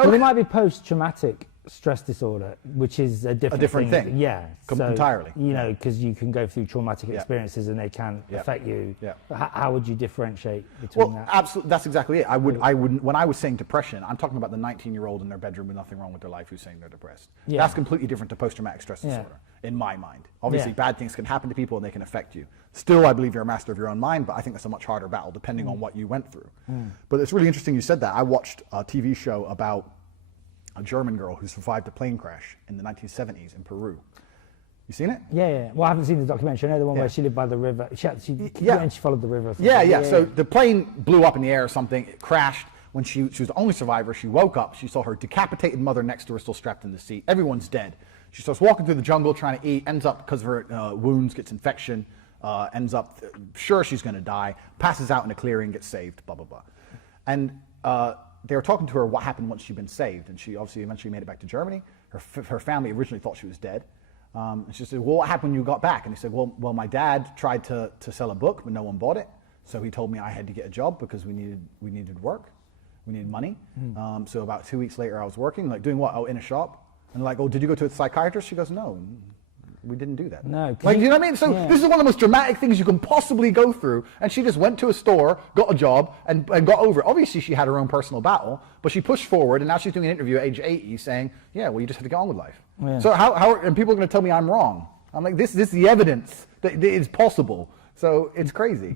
Well, it might be post-traumatic stress disorder, which is a different thing. Yeah, Entirely. You know, because you can go through traumatic experiences and they can affect you. Yeah. How would you differentiate between that? Absolutely, that's exactly it. I wouldn't. When I was saying depression, I'm talking about the 19-year-old in their bedroom with nothing wrong with their life who's saying they're depressed. Yeah. That's completely different to post-traumatic stress disorder, in my mind. Obviously, bad things can happen to people and they can affect you. Still, I believe you're a master of your own mind, but I think that's a much harder battle depending on what you went through. But it's really interesting you said that. I watched a TV show about a German girl who survived a plane crash in the 1970s in Peru. You seen it? Yeah. Well, I haven't seen the documentary. I know the one where she lived by the river. She followed the river. So the plane blew up in the air or something. It crashed. When she was the only survivor, she woke up. She saw her decapitated mother next to her, still strapped in the seat. Everyone's dead. She starts walking through the jungle trying to eat. Ends up, because of her wounds, gets infection. Ends up sure she's going to die. Passes out in a clearing. Gets saved. Blah blah blah. And they were talking to her what happened once she'd been saved, and she obviously eventually made it back to Germany. Her family originally thought she was dead. And she said, well, what happened when you got back? And he said, well, my dad tried to sell a book, but no one bought it. So he told me I had to get a job because we needed work. We needed money. So about 2 weeks later, I was working, like doing what? Oh, in a shop. And like, oh, did you go to a psychiatrist? She goes, no. We didn't do that. No. Like, you know what I mean? So this is one of the most dramatic things you can possibly go through. And she just went to a store, got a job, and got over it. Obviously, she had her own personal battle, but she pushed forward, and now she's doing an interview at age 80 saying, yeah, well, you just have to get on with life. Yeah. So and people are going to tell me I'm wrong. I'm like, this is the evidence that it is possible. So it's crazy.